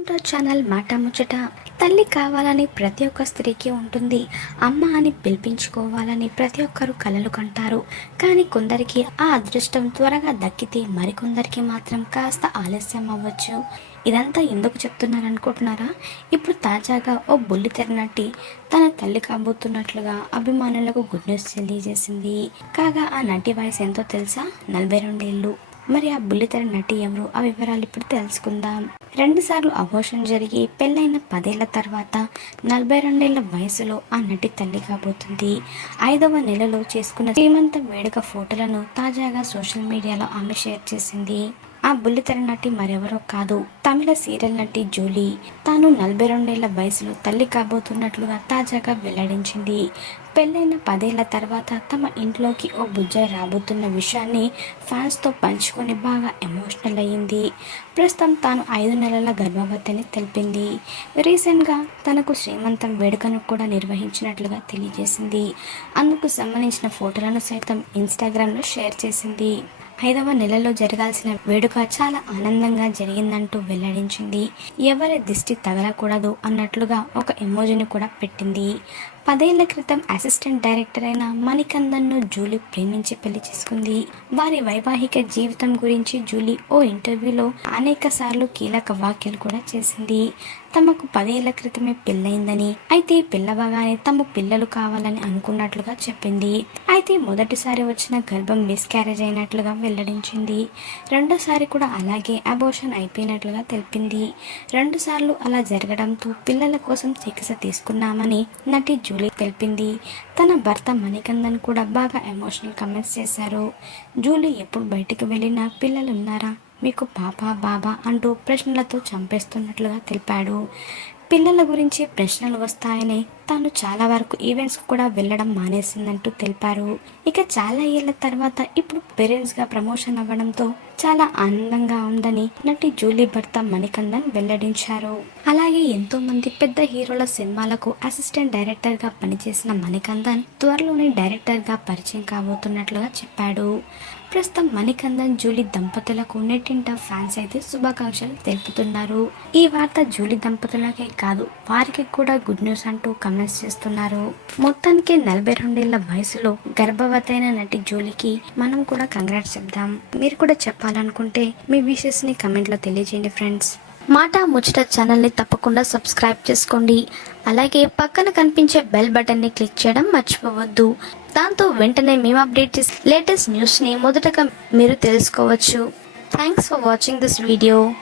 YouTube channel మాట ముచ్చట. తల్లి కావాలని ప్రతి ఒక్క స్త్రీకి ఉంటుంది. అమ్మ అని పిలిపించుకోవాలని ప్రతి ఒక్కరు కలలు కంటారు. కానీ కొందరికి ఆ అదృష్టం త్వరగా దక్కితే మరికొందరికి మాత్రం కాస్త ఆలస్యం అవ్వచ్చు. ఇదంతా ఎందుకు చెప్తున్నారనుకుంటున్నారా? ఇప్పుడు తాజాగా ఓ బుల్లి తెరనట్టి తన తల్లి కాబోతున్నట్లుగా అభిమానులకు గుడ్ న్యూస్ తెలియజేసింది. కాగా ఆ నటి వయసు ఎంతో తెలుసా? నలభై రెండేళ్ళు. మరి ఆ బుల్లితెర నటి ఎవరు? ఆ వివరాలు ఇప్పుడు తెలుసుకుందాం. రెండు సార్లు అబోషన్ జరిగి పెళ్ళైన పదేళ్ళ తర్వాత నలభై రెండేళ్ళ వయసులో ఆ నటి తల్లి కాబోతుంది. ఐదవ నెలలో చేసుకున్న శ్రీమంత వేడుక ఫోటోలను తాజాగా సోషల్ మీడియాలో ఆమె షేర్ చేసింది. ఆ బుల్లితెర నటి మరెవరో కాదు. తమిళ సీరియల్ నటి జూలీ. తాను నలభై రెండేళ్ళ వయసులో తల్లి కాబోతున్నట్లుగా తాజాగా వెల్లడించింది. పెళ్ళైన పదేళ్ళ తర్వాత తమ ఇంట్లోకి ఓ బుజ్జాయి రాబోతున్న విషయాన్ని ఫ్యాన్స్తో పంచుకొని బాగా ఎమోషనల్ అయ్యింది. ప్రస్తుతం తాను ఐదు నెలల గర్భవతిని తెలిపింది. రీసెంట్గా తనకు శ్రీమంతం వేడుకను కూడా నిర్వహించినట్లుగా తెలియజేసింది. అందుకు సంబంధించిన ఫోటోలను సైతం ఇన్స్టాగ్రామ్లో షేర్ చేసింది. ఐదవ నెలలో జరగాల్సిన వేడుక చాలా ఆనందంగా జరిగిందంటూ వెల్లడించింది. ఎవరి దిష్టి తగలకూడదు అన్నట్లుగా ఒక ఎమోజిని కూడా పెట్టింది. పదేళ్ళ క్రితం అసిస్టెంట్ డైరెక్టర్ అయిన మణికందన్ను జూలీ ప్రేమించి పెళ్ళి చేసుకుంది. వారి వైవాహిక జీవితం గురించి జూలీ ఓ ఇంటర్వ్యూలో అనేక సార్లు కీలక వ్యాఖ్యలు కూడా చేసింది. తమకు పదేళ్ళ క్రితమే పెళ్ళైందని అయితే పిల్లవగానే తమ పిల్లలు కావాలని అనుకున్నట్లుగా చెప్పింది. అయితే మొదటిసారి వచ్చిన గర్భం మిస్క్యారేజ్ అయినట్లుగా వెల్లడించింది. రెండోసారి కూడా అలాగే అబోషన్ అయిపోయినట్లుగా తెలిపింది. రెండుసార్లు అలా జరగడంతో పిల్లల కోసం చికిత్స తీసుకున్నామని నటి జూలీ తెలిపింది. తన భర్త మణికందన్ కూడా బాగా ఎమోషనల్ కమెంట్స్ చేశారు. జూలీ ఎప్పుడు బయటికి వెళ్ళినా పిల్లలు ఉన్నారా మీకు పాప బాబా అంటూ ప్రశ్నలతో చంపేస్తున్నట్లుగా తెలిపాడు. పిల్లల గురించి ప్రశ్నలు వస్తాయని తాను చాలా వరకు ఈవెంట్స్ కూడా వెళ్ళడం మానేసిందంటూ తెలిపారు. ఇక చాలా ఏళ్ళ తర్వాత ఇప్పుడు పేరెంట్స్గా ప్రమోషన్ అవ్వడంతో చాలా ఆనందంగా ఉందని నటి జూలీ భర్త మణికందన్ వెల్లడించారు. అలాగే ఎంతో మంది పెద్ద హీరోల సినిమాలకు అసిస్టెంట్ డైరెక్టర్గా పనిచేసిన మణికందన్ త్వరలోనే డైరెక్టర్గా పరిచయం కాబోతున్నట్లుగా చెప్పాడు. ప్రస్తుతం మణికందన్ జూలీ దంపతులకు నెట్టింట ఫ్యాన్స్ అయితే శుభాకాంక్షలు తెలుపుతున్నారు. ఈ వార్త జూలీ దంపతులకే కాదు. వారికి కూడా గుడ్ న్యూస్ అంటూ కమెంట్స్ చేస్తున్నారు. మొత్తానికి నలభై రెండేళ్ళ వయసులో గర్భవతైన నటి జూలీకి మనం కూడా కంగ్రాట్స్ చెప్దాం. మీరు కూడా చెప్పాలనుకుంటే మీ విషెస్ని కమెంట్లో తెలియజేయండి ఫ్రెండ్స్ మాట ముచ్చట ఛానల్ని తప్పకుండా సబ్స్క్రైబ్ చేసుకోండి. అలాగే పక్కన కనిపించే బెల్ బటన్ని క్లిక్ చేయడం మర్చిపోవద్దు. దాంతో వెంటనే మేము అప్డేట్ చేసే లేటెస్ట్ న్యూస్ని మొదటగా మీరు తెలుసుకోవచ్చు. Thanks for watching this video